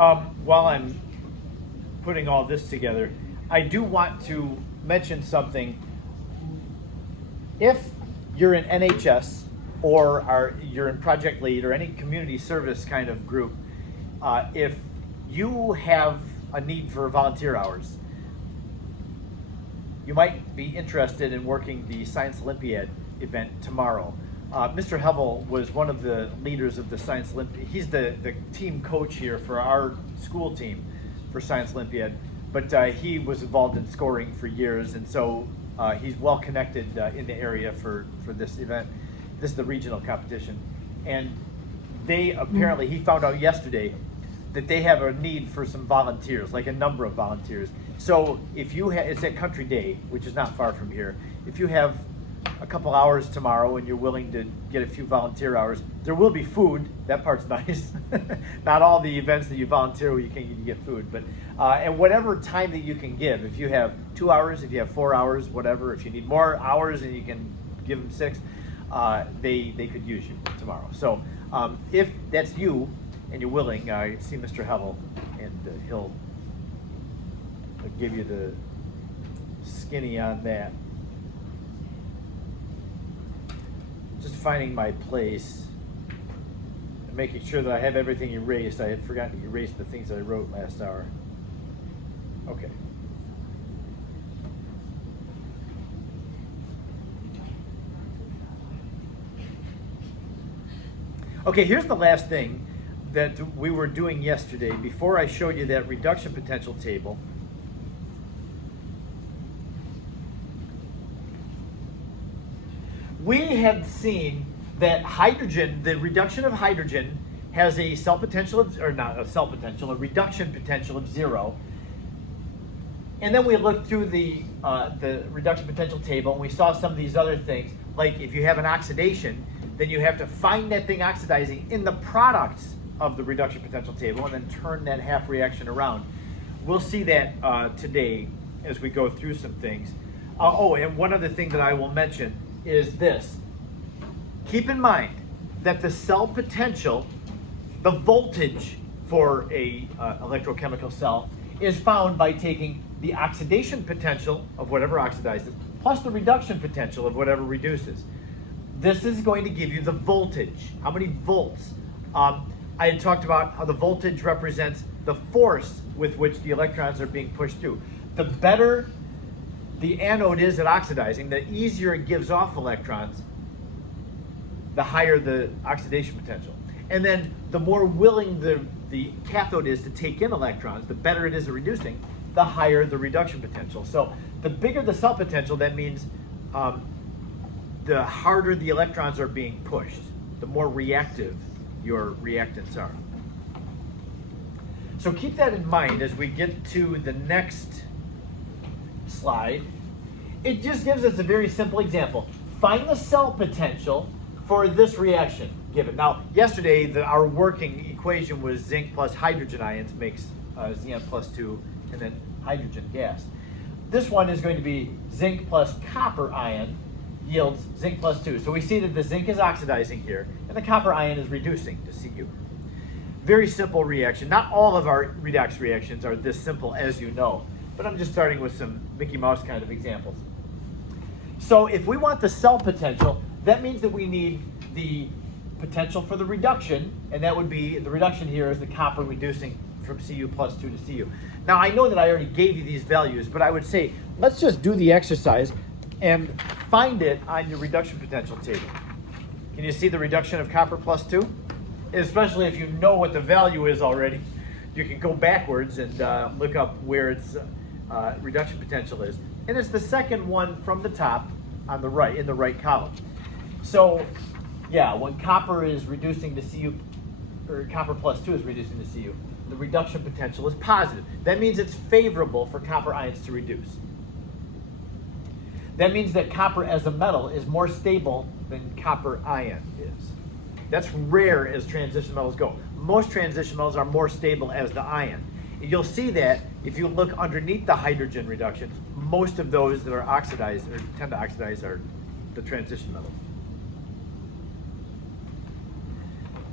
While I'm putting all this together, I do want to mention something. If you're in NHS or you're in Project Lead or any community service kind of group, if you have a need for volunteer hours, you might be interested in working the Science Olympiad event tomorrow. Mr. Hevel was one of the leaders of the Science Olympiad. He's the team coach here for our school team for Science Olympiad, but he was involved in scoring for years, and so he's well connected in the area for this event. This is the regional competition. And they apparently, he found out yesterday that they have a need for some volunteers, like a number of volunteers. So if you have, it's at Country Day, which is not far from here. If you have a couple hours tomorrow and you're willing to get a few volunteer hours, there will be food. That part's nice. Not all the events that you volunteer where you can't get food, but and whatever time that you can give. If you have 2 hours, if you have 4 hours, whatever. If you need more hours and you can give them 6, they could use you tomorrow. So if that's you and you're willing, see Mr. Hevel, and he'll give you the skinny on that. Just finding my place and making sure that I have everything erased. I had forgotten to erase the things that I wrote last hour. Okay. Okay, here's the last thing that we were doing yesterday before I showed you that reduction potential table. We had seen that hydrogen, the reduction of hydrogen, has a cell potential of, or not a cell potential, a reduction potential of 0. And then we looked through the reduction potential table and we saw some of these other things, like if you have an oxidation, then you have to find that thing oxidizing in the products of the reduction potential table and then turn that half reaction around. We'll see that today as we go through some things. Oh, and one other thing that I will mention is this. Keep in mind that the cell potential, the voltage for a electrochemical cell, is found by taking the oxidation potential of whatever oxidizes plus the reduction potential of whatever reduces. This is going to give you the voltage. How many volts? I had talked about how the voltage represents the force with which the electrons are being pushed through. The better the anode is at oxidizing, the easier it gives off electrons, the higher the oxidation potential. And then the more willing the cathode is to take in electrons, the better it is at reducing, the higher the reduction potential. So the bigger the cell potential, that means the harder the electrons are being pushed, the more reactive your reactants are. So keep that in mind as we get to the next slide. It just gives us a very simple example. Find the cell potential for this reaction given. Now, yesterday, our working equation was zinc plus hydrogen ions makes Zn plus 2 and then hydrogen gas. This one is going to be zinc plus copper ion yields zinc plus 2. So we see that the zinc is oxidizing here and the copper ion is reducing to Cu. Very simple reaction. Not all of our redox reactions are this simple, as you know, but I'm just starting with some Mickey Mouse kind of examples. So if we want the cell potential, that means that we need the potential for the reduction, and that would be, the reduction here is the copper reducing from Cu plus 2 to Cu. Now I know that I already gave you these values, but I would say, let's just do the exercise and find it on your reduction potential table. Can you see the reduction of copper plus 2? Especially if you know what the value is already, you can go backwards and look up where its reduction potential is. And it's the second one from the top on the right, in the right column. So yeah, when copper is reducing to Cu, or copper plus 2 is reducing to Cu, the reduction potential is positive. That means it's favorable for copper ions to reduce. That means that copper as a metal is more stable than copper ion is. That's rare as transition metals go. Most transition metals are more stable as the ion. You'll see that if you look underneath the hydrogen reductions, most of those that are oxidized or tend to oxidize are the transition metals.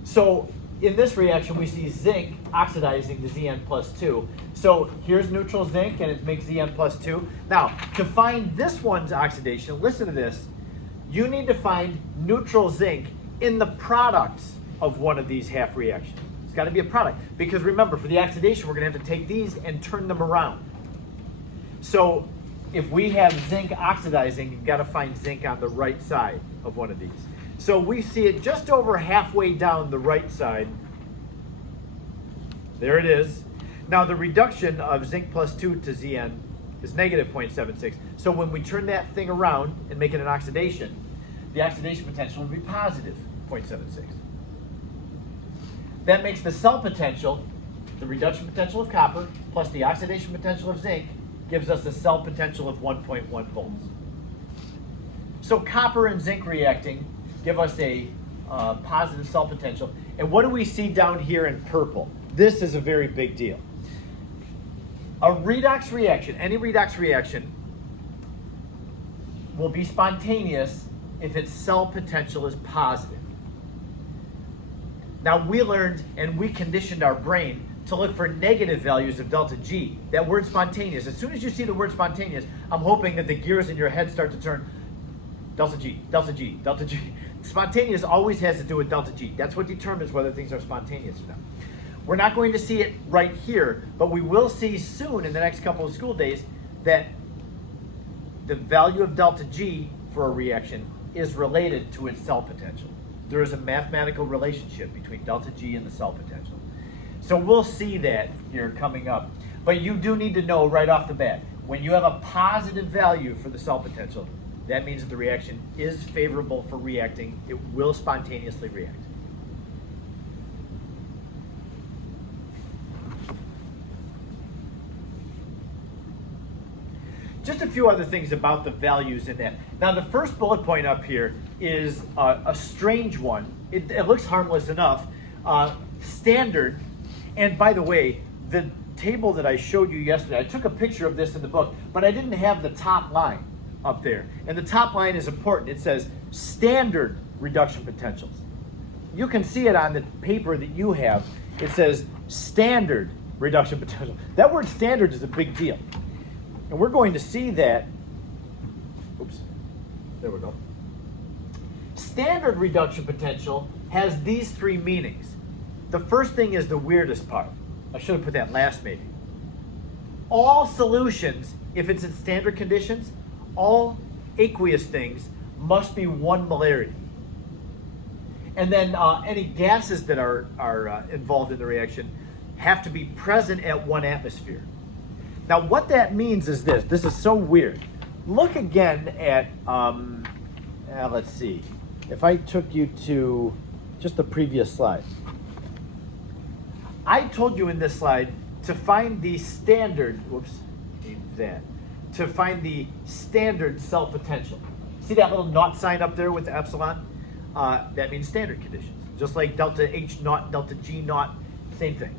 So in this reaction, we see zinc oxidizing to Zn plus 2. So here's neutral zinc, and it makes Zn plus 2. Now, to find this one's oxidation, listen to this. You need to find neutral zinc in the products of one of these half reactions. It's got to be a product. Because remember, for the oxidation, we're going to have to take these and turn them around. So if we have zinc oxidizing, you've got to find zinc on the right side of one of these. So we see it just over halfway down the right side. There it is. Now the reduction of zinc plus 2 to Zn is negative 0.76. So when we turn that thing around and make it an oxidation, the oxidation potential would be positive 0.76. That makes the cell potential, the reduction potential of copper, plus the oxidation potential of zinc, gives us a cell potential of 1.1 volts. So copper and zinc reacting give us a positive cell potential. And what do we see down here in purple? This is a very big deal. A redox reaction, any redox reaction, will be spontaneous if its cell potential is positive. Now we learned and we conditioned our brain to look for negative values of delta G. That word spontaneous, as soon as you see the word spontaneous, I'm hoping that the gears in your head start to turn. Delta G, delta G, delta G. Spontaneous always has to do with delta G. That's what determines whether things are spontaneous or not. We're not going to see it right here, but we will see soon in the next couple of school days that the value of delta G for a reaction is related to its cell potential. There is a mathematical relationship between delta G and the cell potential. So we'll see that here coming up. But you do need to know right off the bat, when you have a positive value for the cell potential, that means that the reaction is favorable for reacting. It will spontaneously react. Just a few other things about the values in that. Now the first bullet point up here is a strange one. It looks harmless enough. Standard, and by the way, the table that I showed you yesterday, I took a picture of this in the book, but I didn't have the top line up there. And the top line is important. It says standard reduction potentials. You can see it on the paper that you have. It says standard reduction potential. That word standard is a big deal. And we're going to see that, oops, there we go. Standard reduction potential has these three meanings. The first thing is the weirdest part. I should have put that last maybe. All solutions, if it's in standard conditions, all aqueous things must be 1 molarity. And then any gases that are involved in the reaction have to be present at 1 atmosphere. Now what that means is this. This is so weird. Look again at, let's see. If I took you to just the previous slide. I told you in this slide to find the standard, whoops, that. To find the standard cell potential. See that little naught sign up there with the epsilon? That means standard conditions. Just like delta H naught, delta G naught, same thing.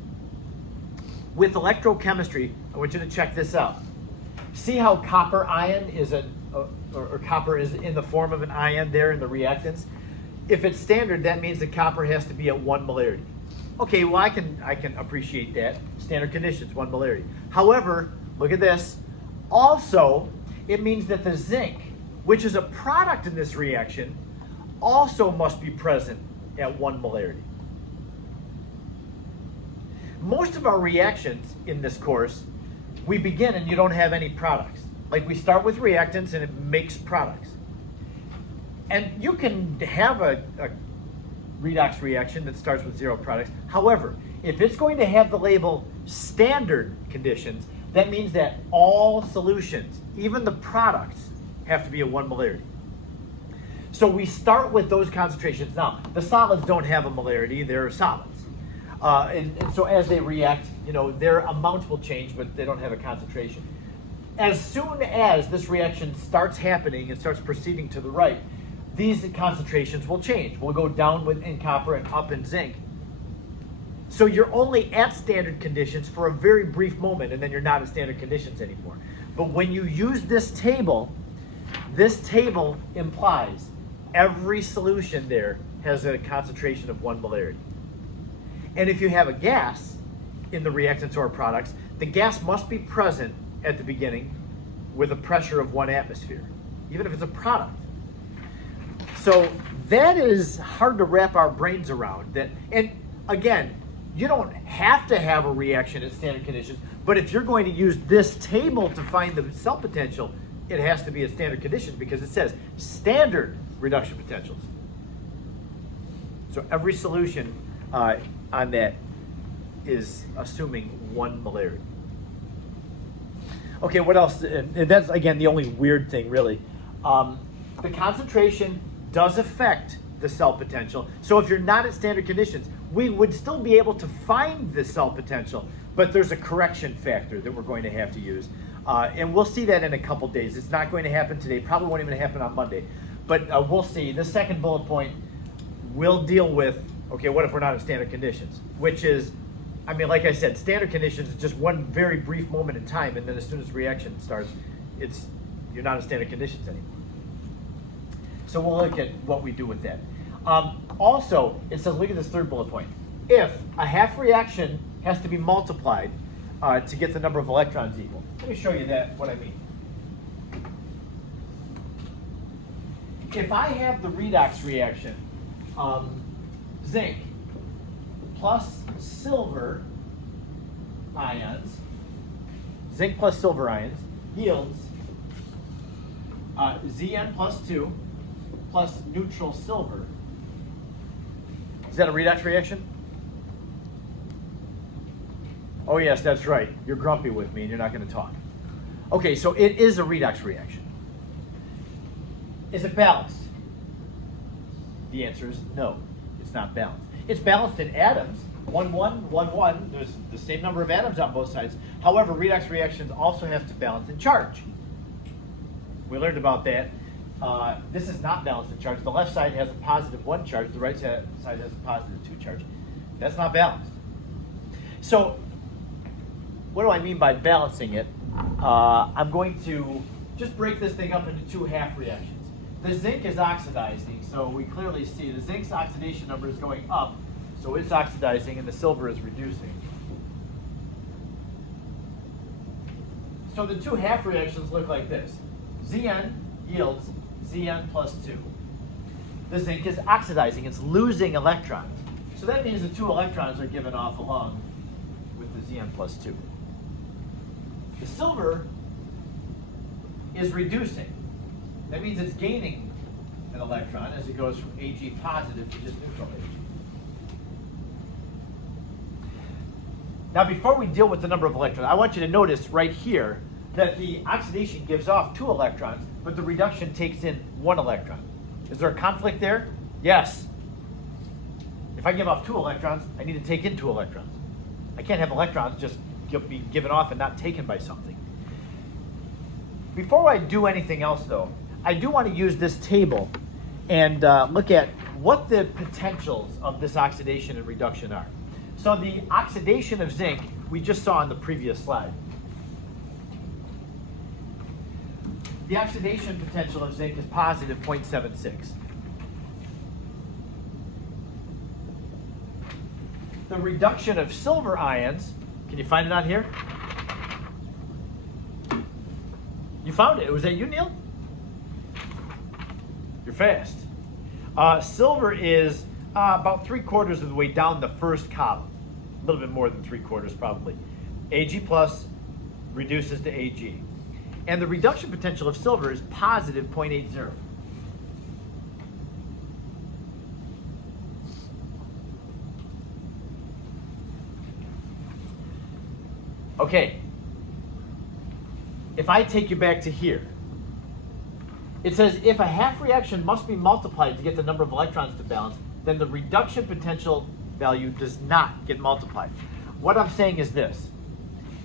With electrochemistry, I want you to check this out. See how copper ion is or copper is in the form of an ion there in the reactants? If it's standard, that means that copper has to be at 1 molarity. Okay, well I can appreciate that. Standard conditions, 1 molarity. However, look at this. Also, it means that the zinc, which is a product in this reaction, also must be present at 1 molarity. Most of our reactions in this course, we begin and you don't have any products. Like we start with reactants and it makes products. And you can have a redox reaction that starts with 0 products. However, if it's going to have the label standard conditions, that means that all solutions, even the products, have to be at 1 molarity. So we start with those concentrations. Now, the solids don't have a molarity, they're solids. And so as they react, their amounts will change, but they don't have a concentration. As soon as this reaction starts happening and starts proceeding to the right, these concentrations will change. We'll go down in copper and up in zinc. So you're only at standard conditions for a very brief moment, and then you're not at standard conditions anymore. But when you use this table implies every solution there has a concentration of 1 molarity. And if you have a gas in the reactants or products, the gas must be present at the beginning with a pressure of 1 atmosphere, even if it's a product. So that is hard to wrap our brains around. That, and again, you don't have to have a reaction at standard conditions, but if you're going to use this table to find the cell potential, it has to be at standard conditions because it says standard reduction potentials. So every solution on that is assuming 1 molarity. Okay, what else? And that's, again, the only weird thing, really. The concentration does affect the cell potential. So if you're not at standard conditions, we would still be able to find the cell potential, but there's a correction factor that we're going to have to use. And we'll see that in a couple days. It's not going to happen today. Probably won't even happen on Monday. But we'll see. The second bullet point will deal with, okay, what if we're not in standard conditions? Which is, I mean, like I said, standard conditions is just one very brief moment in time, and then as soon as the reaction starts, you're not in standard conditions anymore. So we'll look at what we do with that. Also, it says, look at this third bullet point. If a half reaction has to be multiplied to get the number of electrons equal. Let me show you what I mean. If I have the redox reaction, zinc plus silver ions, yields Zn plus 2 plus neutral silver. Is that a redox reaction? Oh yes, that's right. You're grumpy with me and you're not going to talk. Okay, so it is a redox reaction. Is it balanced? The answer is no, it's not balanced. It's balanced in atoms, 1, 1, 1, 1. There's the same number of atoms on both sides. However, redox reactions also have to balance in charge. We learned about that. This is not balanced in charge. The left side has a positive 1 charge, the right side has a positive 2 charge. That's not balanced. So, what do I mean by balancing it? I'm going to just break this thing up into 2 half reactions. The zinc is oxidizing, so we clearly see the zinc's oxidation number is going up, so it's oxidizing, and the silver is reducing. So the 2 half reactions look like this. Zn yields Zn plus 2. The zinc is oxidizing, it's losing electrons. So that means the 2 electrons are given off along with the Zn plus 2. The silver is reducing. That means it's gaining an electron as it goes from Ag positive to just neutral Ag. Now before we deal with the number of electrons, I want you to notice right here that the oxidation gives off 2 electrons, but the reduction takes in 1 electron. Is there a conflict there? Yes. If I give off 2 electrons, I need to take in 2 electrons. I can't have electrons just be given off and not taken by something. Before I do anything else though, I do want to use this table and look at what the potentials of this oxidation and reduction are. So the oxidation of zinc, we just saw on the previous slide. The oxidation potential of zinc is positive 0.76. The reduction of silver ions, can you find it on here? You found it. Was that you, Neil? You're fast. Silver is about 3/4 of the way down the first column. A little bit more than 3/4 probably. Ag plus reduces to Ag. And the reduction potential of silver is positive 0.80. Okay. If I take you back to here, it says if a half reaction must be multiplied to get the number of electrons to balance, then the reduction potential value does not get multiplied. What I'm saying is this.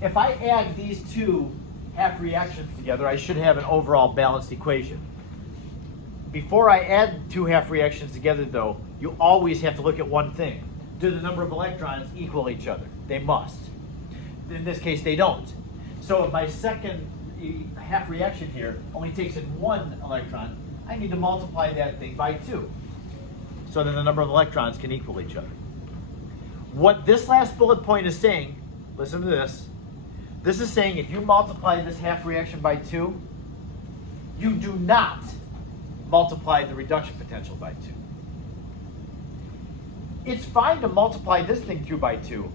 If I add these 2 half reactions together, I should have an overall balanced equation. Before I add 2 half reactions together though, you always have to look at one thing. Do the number of electrons equal each other? They must. In this case, they don't. So if my second half reaction here only takes in 1 electron, I need to multiply that thing by 2. So then the number of electrons can equal each other. What this last bullet point is saying, listen to this. This is saying if you multiply this half reaction by 2, you do not multiply the reduction potential by 2. It's fine to multiply this thing through by 2,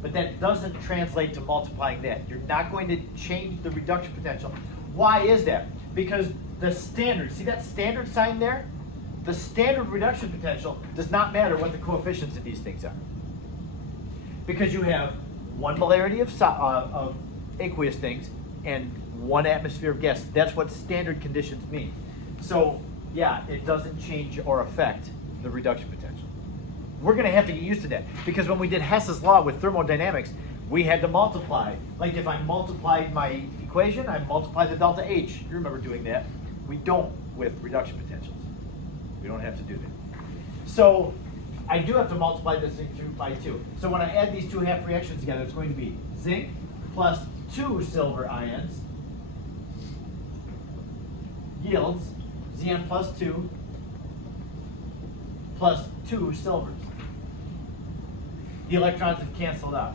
but that doesn't translate to multiplying that. You're not going to change the reduction potential. Why is that? Because the standard, see that standard sign there? The standard reduction potential does not matter what the coefficients of these things are. Because you have 1 molarity of aqueous things and 1 atmosphere of gas. That's what standard conditions mean. So yeah, it doesn't change or affect the reduction potential. We're going to have to get used to that, because when we did Hess's law with thermodynamics, we had to multiply. Like if I multiplied my equation, I multiply the delta H. You remember doing that. We don't with reduction potentials. We don't have to do that. So I do have to multiply this thing through by 2. So when I add these two half reactions together, it's going to be zinc plus 2 silver ions yields Zn plus 2 plus 2 silvers. The electrons have canceled out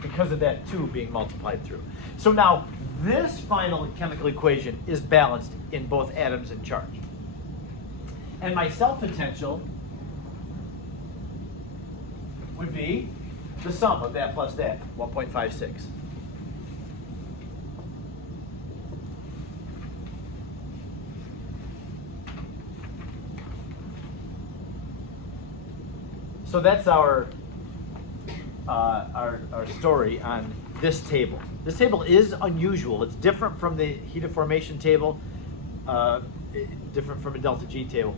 because of that 2 being multiplied through. So now this final chemical equation is balanced in both atoms and charge. And my cell potential would be the sum of that plus that, 1.56. So that's our story on this table. This table is unusual. It's different from the heat of formation table, different from a delta G table.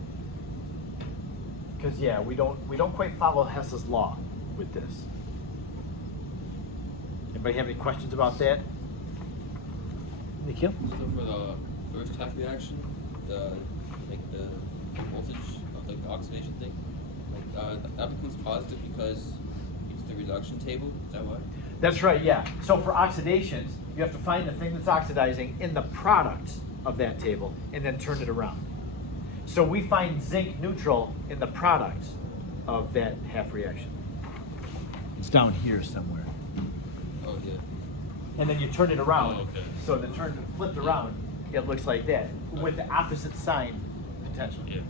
Because yeah, we don't quite follow Hess's law with this. Anybody have any questions about that? Nikhil? So for the first half reaction, the voltage of the oxidation thing, that becomes positive because it's the reduction table. Is that why? That's right. Yeah. So for oxidations, you have to find the thing that's oxidizing in the products of that table and then turn it around. So we find zinc neutral in the products of that half reaction. It's down here somewhere. Oh yeah. And then you turn it around. Oh, okay. So the turn flipped around, it looks like that with the opposite sign potential. Yeah.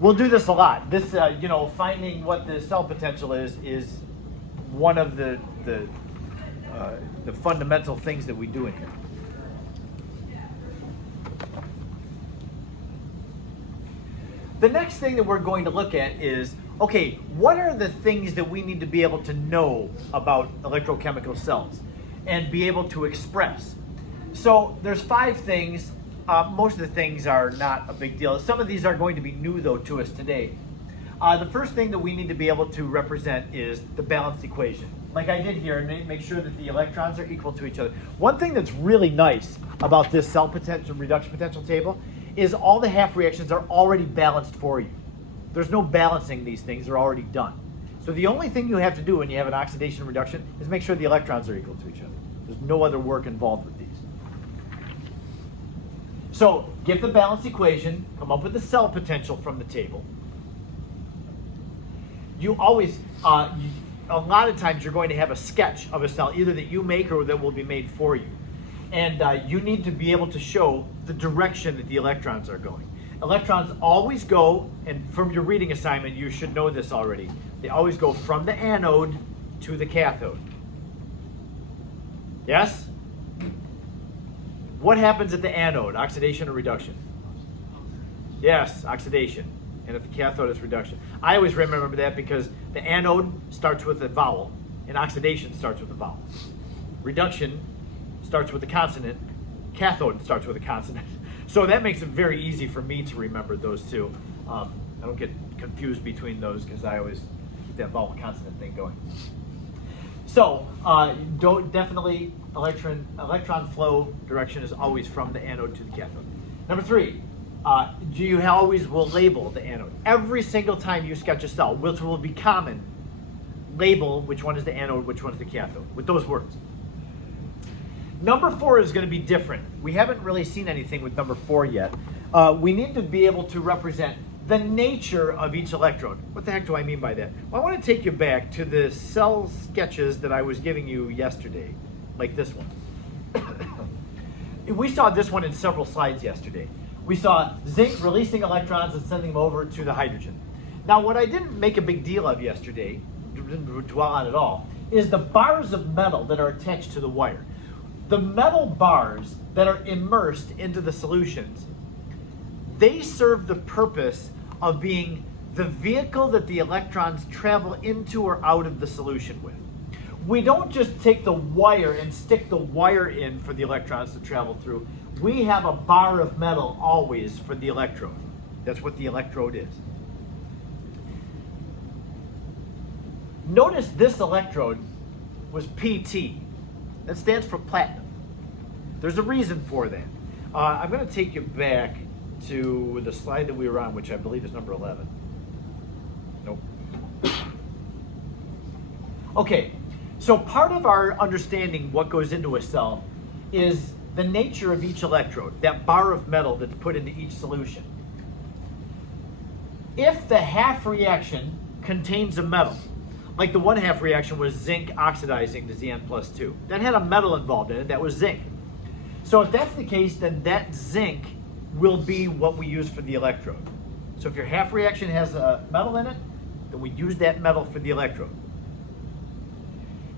We'll do this a lot. This, finding what the cell potential is one of the fundamental things that we do in here. The next thing that we're going to look at is, okay, what are the things that we need to be able to know about electrochemical cells and be able to express? So there's 5 things. Most of the things are not a big deal. Some of these are going to be new, though, to us today. The first thing that we need to be able to represent is the balanced equation. Like I did here, and make sure that the electrons are equal to each other. One thing that's really nice about this cell potential, reduction potential table, is all the half reactions are already balanced for you. There's no balancing these things, they're already done. So the only thing you have to do when you have an oxidation reduction is make sure the electrons are equal to each other. There's no other work involved with these. So get the balanced equation, come up with the cell potential from the table. You always, a lot of times you're going to have a sketch of a cell, either that you make or that will be made for you. And you need to be able to show the direction that the electrons are going. Electrons always go, and from your reading assignment, you should know this already, they always go from the anode to the cathode. Yes? What happens at the anode? Oxidation or reduction? Yes, oxidation. And at the cathode, it's reduction. I always remember that because the anode starts with a vowel, and oxidation starts with a vowel. Reduction starts with a consonant, cathode starts with a consonant. So that makes it very easy for me to remember those two. I don't get confused between those because I always keep that vowel consonant thing going. So definitely electron flow direction is always from the anode to the cathode. Number 3, you always will label the anode. Every single time you sketch a cell, which will be common, label which one is the anode, which one is the cathode, with those words. Number 4 is going to be different. We haven't really seen anything with number 4 yet. We need to be able to represent the nature of each electrode. What the heck do I mean by that? Well, I want to take you back to the cell sketches that I was giving you yesterday, like this one. We saw this one in several slides yesterday. We saw zinc releasing electrons and sending them over to the hydrogen. Now, what I didn't make a big deal of yesterday, didn't dwell on at all, is the bars of metal that are attached to the wire. The metal bars that are immersed into the solutions, they serve the purpose of being the vehicle that the electrons travel into or out of the solution with. We don't just take the wire and stick the wire in for the electrons to travel through. We have a bar of metal always for the electrode. That's what the electrode is. Notice this electrode was PT. That stands for platinum. There's a reason for that. I'm going to take you back to the slide that we were on, which I believe is number 11. Nope. Okay, so part of our understanding what goes into a cell is the nature of each electrode, that bar of metal that's put into each solution. If the half reaction contains a metal, like the 1/2 reaction was zinc oxidizing to Zn+2, that had a metal involved in it, that was zinc. So if that's the case, then that zinc will be what we use for the electrode. So if your half reaction has a metal in it, then we use that metal for the electrode.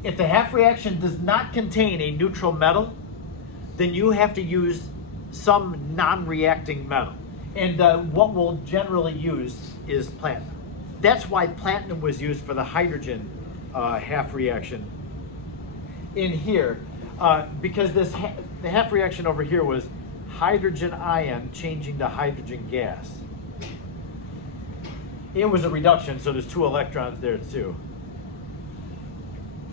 If the half reaction does not contain a neutral metal, then you have to use some non-reacting metal. And what we'll generally use is platinum. That's why platinum was used for the hydrogen half reaction in here, because the half reaction over here was hydrogen ion changing to hydrogen gas. It was a reduction, so there's 2 electrons there too.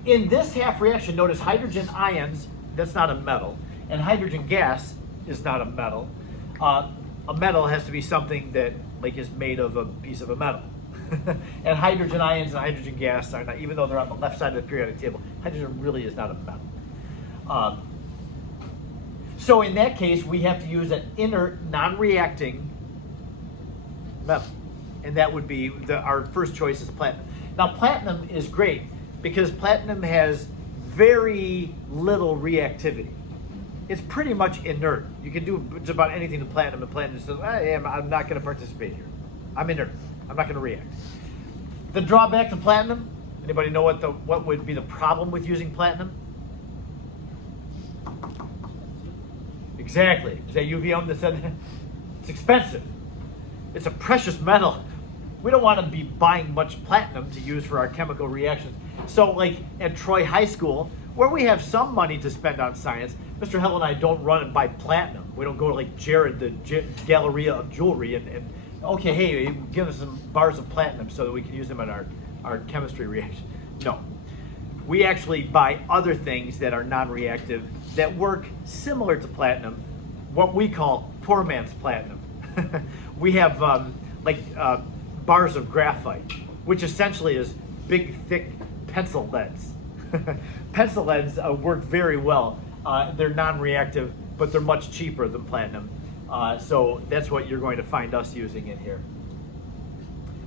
In this half reaction, notice hydrogen ions, that's not a metal, and hydrogen gas is not a metal. A metal has to be something that like is made of a piece of a metal. And hydrogen ions and hydrogen gas are not, even though they're on the left side of the periodic table, hydrogen really is not a metal. So in that case, we have to use an inert, non-reacting metal. And that would be, our first choice is platinum. Now platinum is great because platinum has very little reactivity. It's pretty much inert. You can do just about anything to platinum, and platinum says, I'm not going to participate here. I'm inert. I'm not going to react. The drawback to platinum, anybody know what would be the problem with using platinum? Exactly. Is that UVM that said it's expensive? It's a precious metal. We don't want to be buying much platinum to use for our chemical reactions. So like at Troy High School, where we have some money to spend on science, Mr. Hell and I don't run and buy platinum. We don't go to like Jared, the Galleria of Jewelry, and okay, hey, give us some bars of platinum so that we can use them in our chemistry reaction. No. We actually buy other things that are non-reactive that work similar to platinum, what we call poor man's platinum. We have bars of graphite, which essentially is big, thick pencil leads. Pencil leads work very well. They're non-reactive, but they're much cheaper than platinum. So that's what you're going to find us using in here.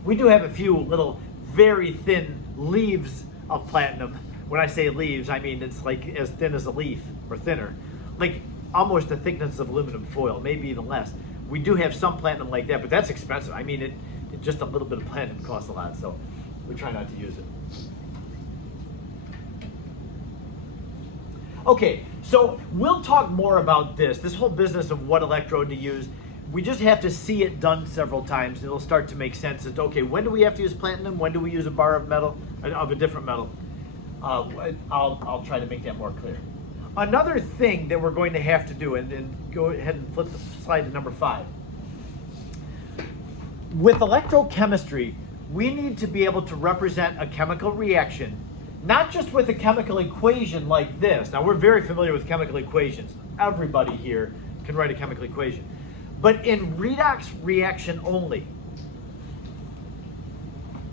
We do have a few little very thin leaves of platinum. When I say leaves, I mean it's like as thin as a leaf or thinner, like almost the thickness of aluminum foil, maybe even less. We do have some platinum like that, but that's expensive. I mean, it just a little bit of platinum costs a lot, so we try not to use it. Okay, so we'll talk more about this whole business of what electrode to use. We just have to see it done several times, and it'll start to make sense. It's okay, when do we have to use platinum? When do we use a bar of metal, of a different metal? I'll try to make that more clear. Another thing that we're going to have to do, and go ahead and flip the slide to number 5. With electrochemistry, we need to be able to represent a chemical reaction, not just with a chemical equation like this. Now, we're very familiar with chemical equations. Everybody here can write a chemical equation. But in redox reaction only,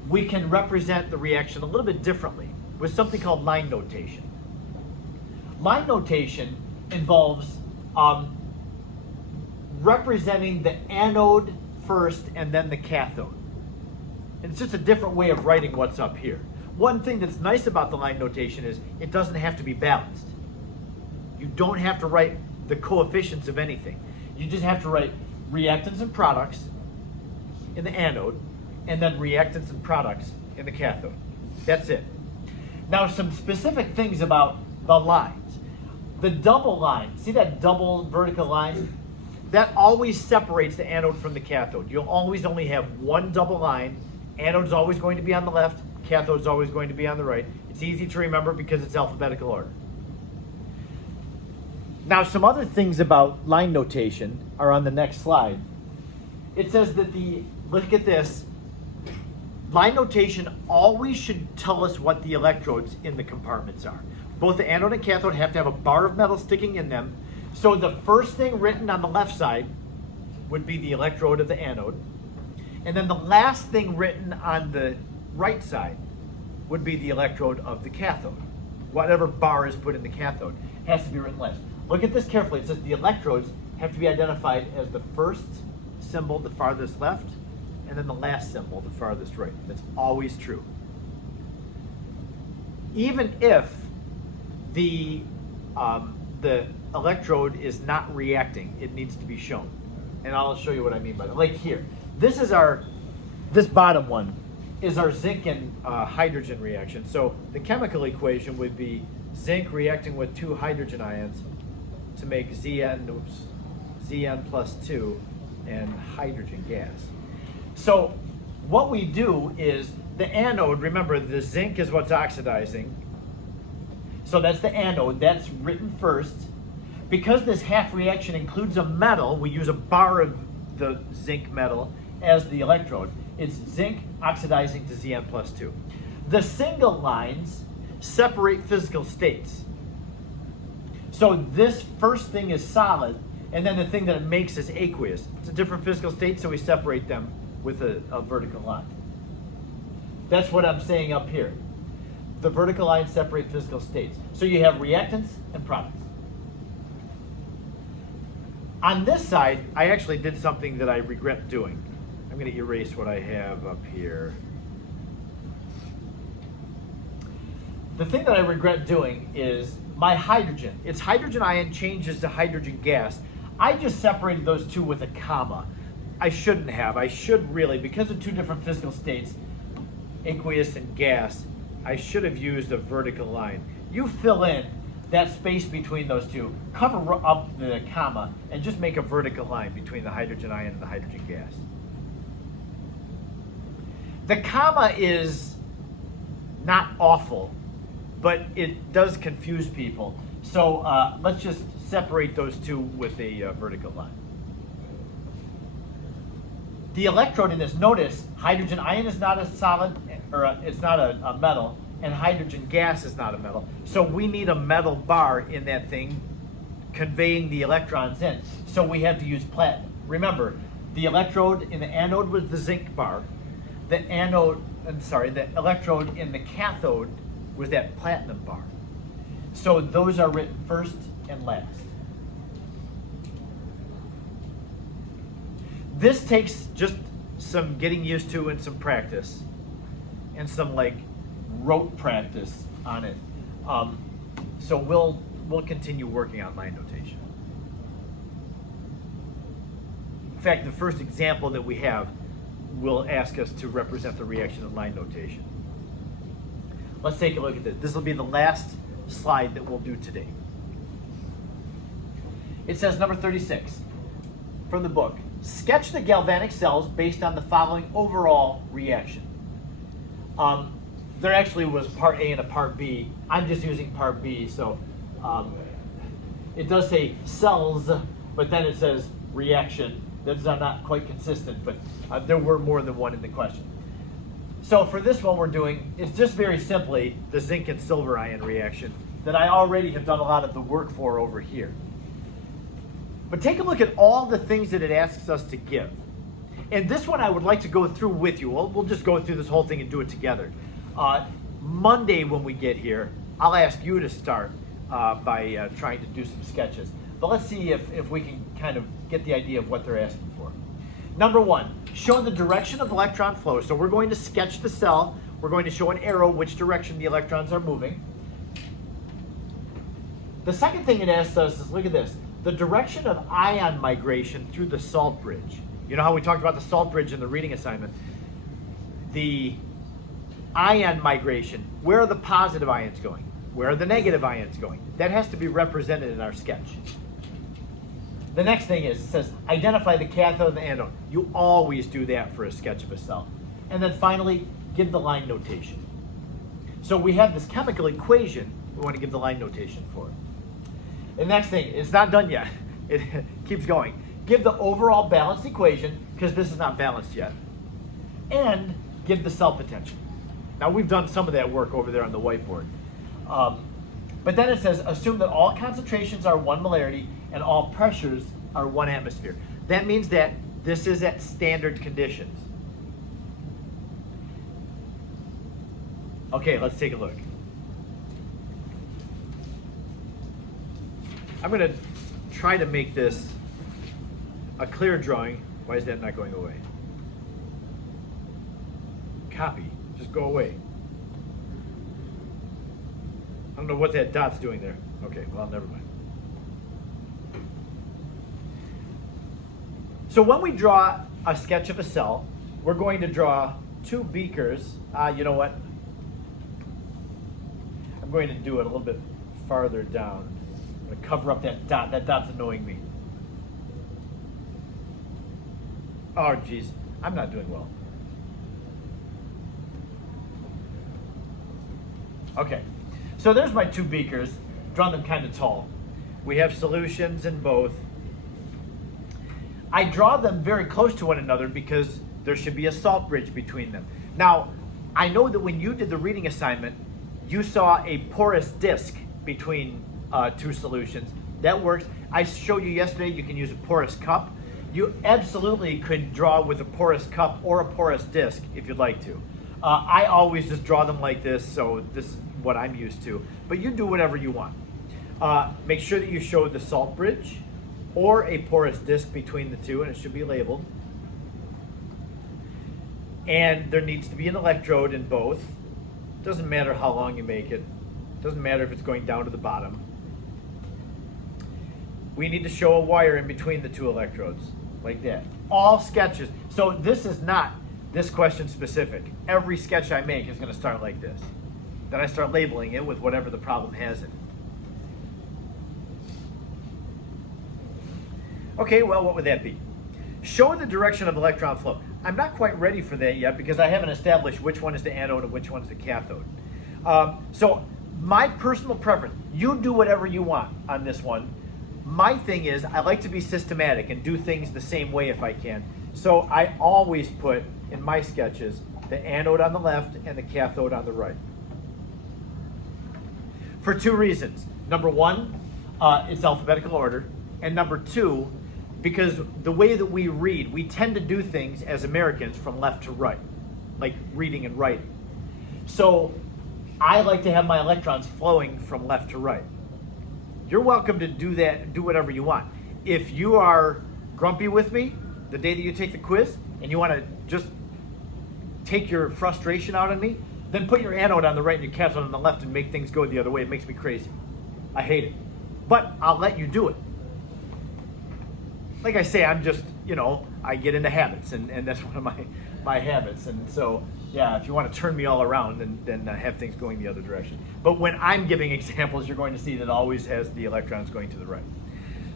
we can represent the reaction a little bit differently with something called line notation. Line notation involves representing the anode first and then the cathode. And it's just a different way of writing what's up here. One thing that's nice about the line notation is it doesn't have to be balanced. You don't have to write the coefficients of anything. You just have to write reactants and products in the anode, and then reactants and products in the cathode. That's it. Now, some specific things about the lines. The double line, see that double vertical line? That always separates the anode from the cathode. You'll always only have one double line. Anode's always going to be on the left, cathode's always going to be on the right. It's easy to remember because it's alphabetical order. Now, some other things about line notation are on the next slide. It says that look at this, line notation always should tell us what the electrodes in the compartments are. Both the anode and cathode have to have a bar of metal sticking in them. So the first thing written on the left side would be the electrode of the anode. And then the last thing written on the right side would be the electrode of the cathode. Whatever bar is put in the cathode has to be written last. Look at this carefully. It says the electrodes have to be identified as the first symbol, the farthest left, and then the last symbol, the farthest right. That's always true. Even if the electrode is not reacting, it needs to be shown. And I'll show you what I mean by that. Like here, this bottom one is our zinc and hydrogen reaction. So the chemical equation would be zinc reacting with 2 hydrogen ions to make Zn plus 2 and hydrogen gas. So what we do is the anode, remember the zinc is what's oxidizing. So that's the anode, that's written first. Because this half reaction includes a metal, we use a bar of the zinc metal as the electrode. It's zinc oxidizing to Zn plus 2. The single lines separate physical states. So this first thing is solid, and then the thing that it makes is aqueous. It's a different physical state, so we separate them with a vertical line. That's what I'm saying up here. The vertical lines separate physical states. So you have reactants and products. On this side, I actually did something that I regret doing. I'm going to erase what I have up here. The thing that I regret doing is my hydrogen. Its hydrogen ion changes to hydrogen gas. I just separated those two with a comma. I shouldn't have. I should really, because of 2 different physical states, aqueous and gas, I should have used a vertical line. You fill in that space between those two, cover up the comma, and just make a vertical line between the hydrogen ion and the hydrogen gas. The comma is not awful, but it does confuse people. So let's just separate those two with a vertical line. The electrode in this, notice hydrogen ion is not a solid, or it's not a metal, and hydrogen gas is not a metal. So we need a metal bar in that thing conveying the electrons in. So we have to use platinum. Remember, the electrode in the anode was the zinc bar. The electrode in the cathode was that platinum bar. So those are written first and last. This takes just some getting used to and some practice and some like rote practice on it. So we'll continue working on line notation. In fact, the first example that we have will ask us to represent the reaction in line notation. Let's take a look at this. This will be the last slide that we'll do today. It says number 36 from the book. Sketch the galvanic cells based on the following overall reaction. There actually was part A and a part B. I'm just using part B, so it does say cells, but then it says reaction. Those are not quite consistent, but there were more than one in the question. So for this one we're doing, it's just very simply the zinc and silver ion reaction that I already have done a lot of the work for over here. But take a look at all the things that it asks us to give. And this one I would like to go through with you. We'll just go through this whole thing and do it together. Monday when we get here, I'll ask you to start by trying to do some sketches. But let's see if we can kind of get the idea of what they're asking for. Number one, show the direction of electron flow. So we're going to sketch the cell. We're going to show an arrow which direction the electrons are moving. The second thing it asks us is, look at this, the direction of ion migration through the salt bridge. You know how we talked about the salt bridge in the reading assignment? The ion migration, where are the positive ions going? Where are the negative ions going? That has to be represented in our sketch. The next thing is, it says, identify the cathode and the anode. You always do that for a sketch of a cell. And then finally, give the line notation. So we have this chemical equation we want to give the line notation for. The next thing, it's not done yet. It keeps going. Give the overall balanced equation, because this is not balanced yet. And give the cell potential. Now we've done some of that work over there on the whiteboard. But then it says, assume that all concentrations are 1 molarity and all pressures are 1 atmosphere. That means that this is at standard conditions. Okay, let's take a look. I'm going to try to make this a clear drawing. Why is that not going away? Copy. Just go away. I don't know what that dot's doing there. Okay, well, never mind. So when we draw a sketch of a cell, we're going to draw 2 beakers. You know what? I'm going to do it a little bit farther down. I'm going to cover up that dot. That dot's annoying me. Oh, geez. I'm not doing well. Okay. So there's my 2 beakers. Drawn them kind of tall. We have solutions in both. I draw them very close to one another because there should be a salt bridge between them. Now, I know that when you did the reading assignment, you saw a porous disc between 2 solutions. That works. I showed you yesterday you can use a porous cup. You absolutely could draw with a porous cup or a porous disc if you'd like to. I always just draw them like this, so this is what I'm used to. But you do whatever you want. Make sure that you show the salt bridge or a porous disc between the 2, and it should be labeled. And there needs to be an electrode in both. Doesn't matter how long you make it. Doesn't matter if it's going down to the bottom. We need to show a wire in between the 2 electrodes, like that. All sketches. So this is not this question specific. Every sketch I make is going to start like this. Then I start labeling it with whatever the problem has it. Okay, well, what would that be? Show the direction of electron flow. I'm not quite ready for that yet because I haven't established which one is the anode and which one is the cathode. So my personal preference, you do whatever you want on this one. My thing is I like to be systematic and do things the same way if I can. So I always put in my sketches the anode on the left and the cathode on the right. For 2 reasons. Number 1, it's alphabetical order. And number 2, because the way that we read, we tend to do things as Americans from left to right, like reading and writing. So I like to have my electrons flowing from left to right. You're welcome to do that, do whatever you want. If you are grumpy with me the day that you take the quiz and you want to just take your frustration out on me, then put your anode on the right and your cathode on the left and make things go the other way. It makes me crazy. I hate it. But I'll let you do it. Like I say, I'm just, you know, I get into habits, and that's one of my habits. And so, yeah, if you want to turn me all around, then have things going the other direction. But when I'm giving examples, you're going to see that it always has the electrons going to the right.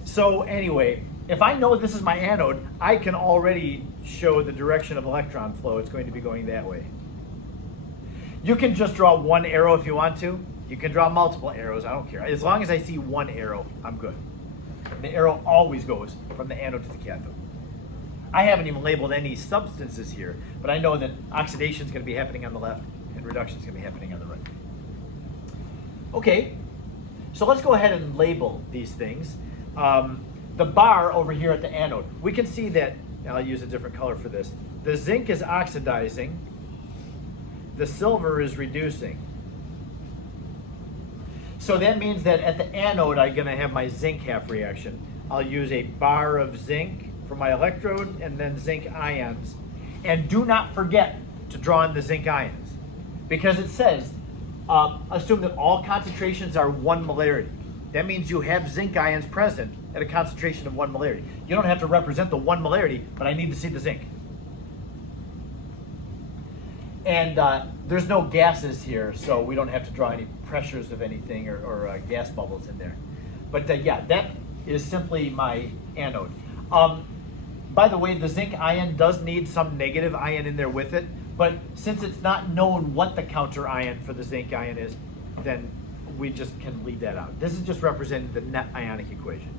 So anyway, if I know this is my anode, I can already show the direction of electron flow. It's going to be going that way. You can just draw 1 arrow if you want to. You can draw multiple arrows. I don't care. As long as I see 1 arrow, I'm good. The arrow always goes from the anode to the cathode. I haven't even labeled any substances here, but I know that oxidation is going to be happening on the left and reduction is going to be happening on the right. Okay, so let's go ahead and label these things. The bar over here at the anode, we can see that, and I'll use a different color for this. The zinc is oxidizing, the silver is reducing. So that means that at the anode, I'm going to have my zinc half reaction. I'll use a bar of zinc for my electrode and then zinc ions. And do not forget to draw in the zinc ions, because it says, assume that all concentrations are 1 molarity. That means you have zinc ions present at a concentration of 1 molarity. You don't have to represent the 1 molarity, but I need to see the zinc. And there's no gases here, so we don't have to draw any pressures of anything or gas bubbles in there. But yeah, that is simply my anode. By the way, the zinc ion does need some negative ion in there with it, but since it's not known what the counter ion for the zinc ion is, then we just can leave that out. This is just representing the net ionic equation.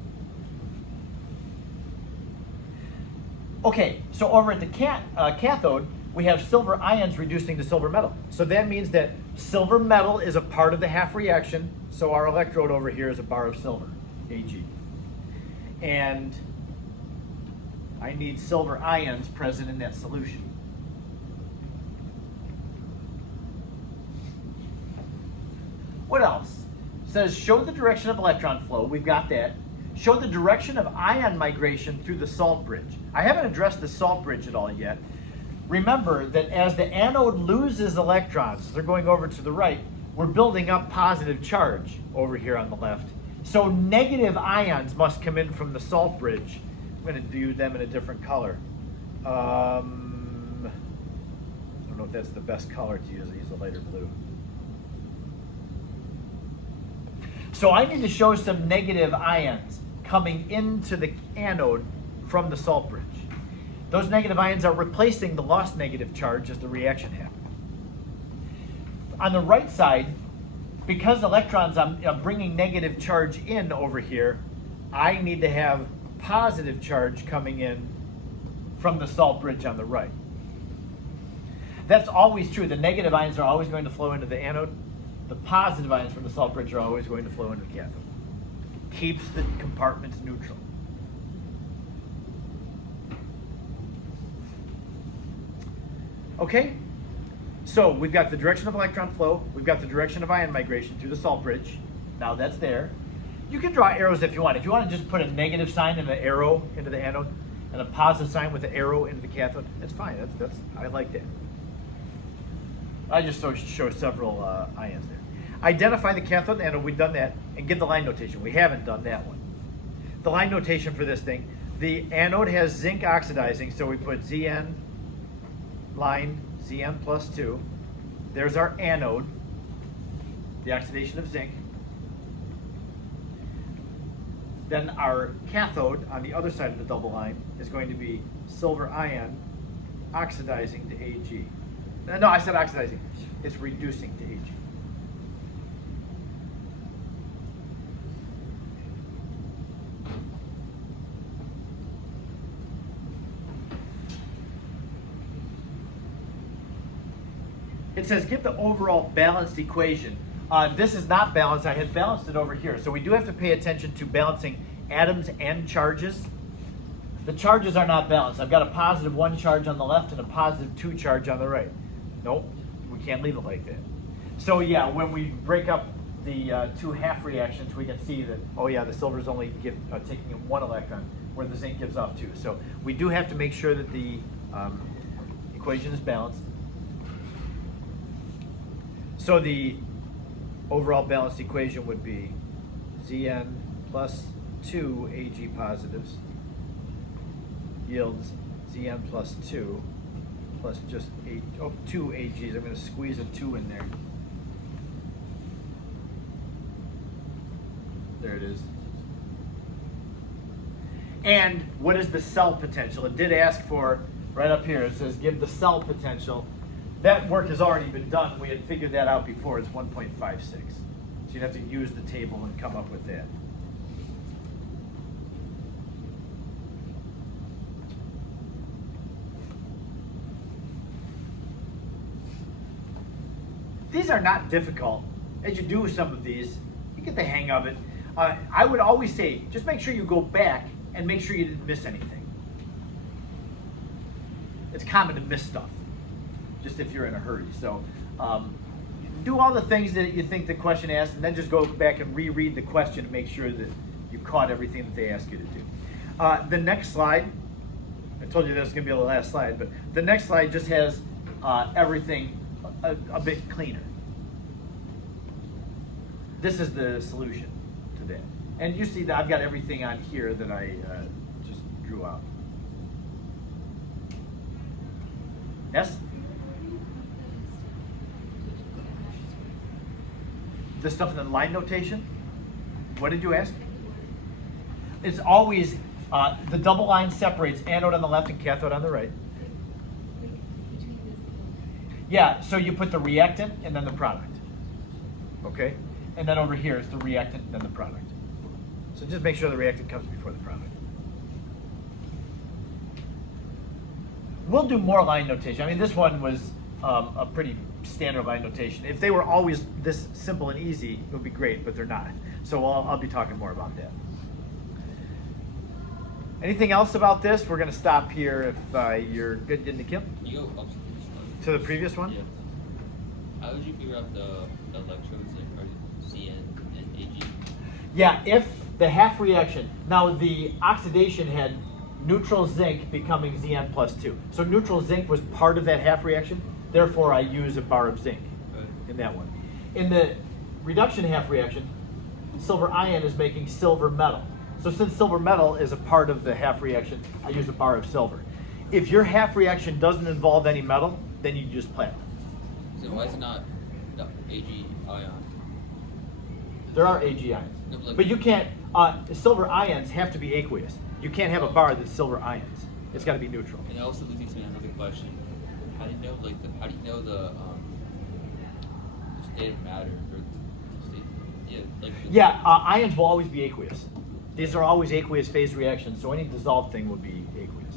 Okay, so over at the cathode, we have silver ions reducing to silver metal. So that means that silver metal is a part of the half reaction, so our electrode over here is a bar of silver, Ag. And I need silver ions present in that solution. What else? It says show the direction of electron flow. We've got that. Show the direction of ion migration through the salt bridge. I haven't addressed the salt bridge at all yet. Remember that as the anode loses electrons, they're going over to the right, we're building up positive charge over here on the left. So negative ions must come in from the salt bridge. I'm going to do them in a different color. I don't know if that's the best color to use. I use a lighter blue. So I need to show some negative ions coming into the anode from the salt bridge. Those negative ions are replacing the lost negative charge as the reaction happens. On the right side, because electrons, I'm bringing negative charge in over here, I need to have positive charge coming in from the salt bridge on the right. That's always true. The negative ions are always going to flow into the anode. The positive ions from the salt bridge are always going to flow into the cathode. Keeps the compartments neutral. Okay, so we've got the direction of electron flow, we've got the direction of ion migration through the salt bridge. Now that's there. You can draw arrows if you want. If you want to just put a negative sign and an arrow into the anode, and a positive sign with an arrow into the cathode, that's fine. That's I like that. I just show several ions there. Identify the cathode and anode, we've done that, and give the line notation. We haven't done that one. The line notation for this thing, the anode has zinc oxidizing, so we put Zn line Zn plus 2. There's our anode, the oxidation of zinc. Then our cathode on the other side of the double line is going to be silver ion oxidizing to Ag. No, I said oxidizing. It's reducing to Ag. It says give the overall balanced equation. This is not balanced. I had balanced it over here. So we do have to pay attention to balancing atoms and charges. The charges are not balanced. I've got a positive 1 charge on the left and a positive 2 charge on the right. Nope, we can't leave it like that. So yeah, when we break up the 2 half reactions, we can see that, oh yeah, the silver's only taking in 1 electron, where the zinc gives off 2. So we do have to make sure that the equation is balanced. So the overall balanced equation would be Zn plus 2 Ag positives yields Zn plus 2 plus just 2 Ags. I'm going to squeeze a 2 in there. There it is. And what is the cell potential? It did ask for, right up here, it says give the cell potential. That work has already been done. We had figured that out before. It's 1.56. So you'd have to use the table and come up with that. These are not difficult. As you do some of these, you get the hang of it. I would always say, just make sure you go back and make sure you didn't miss anything. It's common to miss stuff, just if you're in a hurry. So do all the things that you think the question asks, and then just go back and reread the question to make sure that you caught everything that they ask you to do. The next slide I told you this is going to be the last slide, but the next slide just has everything a bit cleaner. This is the solution to that. And you see that I've got everything on here that I just drew out. Yes? The stuff in the line notation? What did you ask? It's always, the double line separates anode on the left and cathode on the right. Yeah, so you put the reactant and then the product. Okay? And then over here is the reactant and then the product. So just make sure the reactant comes before the product. We'll do more line notation. I mean, this one was a pretty standard line notation. If they were always this simple and easy, it would be great, but they're not. So I'll be talking more about that. Anything else about this? We're going to stop here if you're good, into Kim. Can you go up To the previous one? Yeah. How did you figure out the electrodes like are CN and AG? Yeah, if the half reaction, now the oxidation had neutral zinc becoming Zn plus 2. So neutral zinc was part of that half reaction, therefore I use a bar of zinc in that one. In the reduction half reaction, silver ion is making silver metal. So since silver metal is a part of the half reaction, I use a bar of silver. If your half reaction doesn't involve any metal, then you use platinum. So why is it not the AG ion? There are Ag ions. No, but like- But you can't, silver ions have to be aqueous. You can't have a bar that's silver ions. It's got to be neutral. And that also leads me to another question. How do you know the state of matter or the state? Yeah, like. Yeah, ions will always be aqueous. These are always aqueous phase reactions, so any dissolved thing would be aqueous.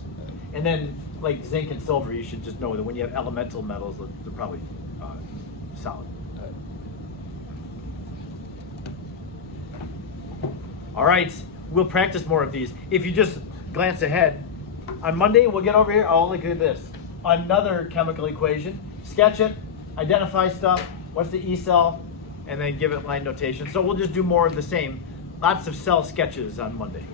And then, like zinc and silver, you should just know that when you have elemental metals, they're probably solid. All right, we'll practice more of these. If you just glance ahead, on Monday we'll get over here. Oh, look at this. Another chemical equation. Sketch it, identify stuff, what's the E cell, and then give it line notation. So we'll just do more of the same. Lots of cell sketches on Monday.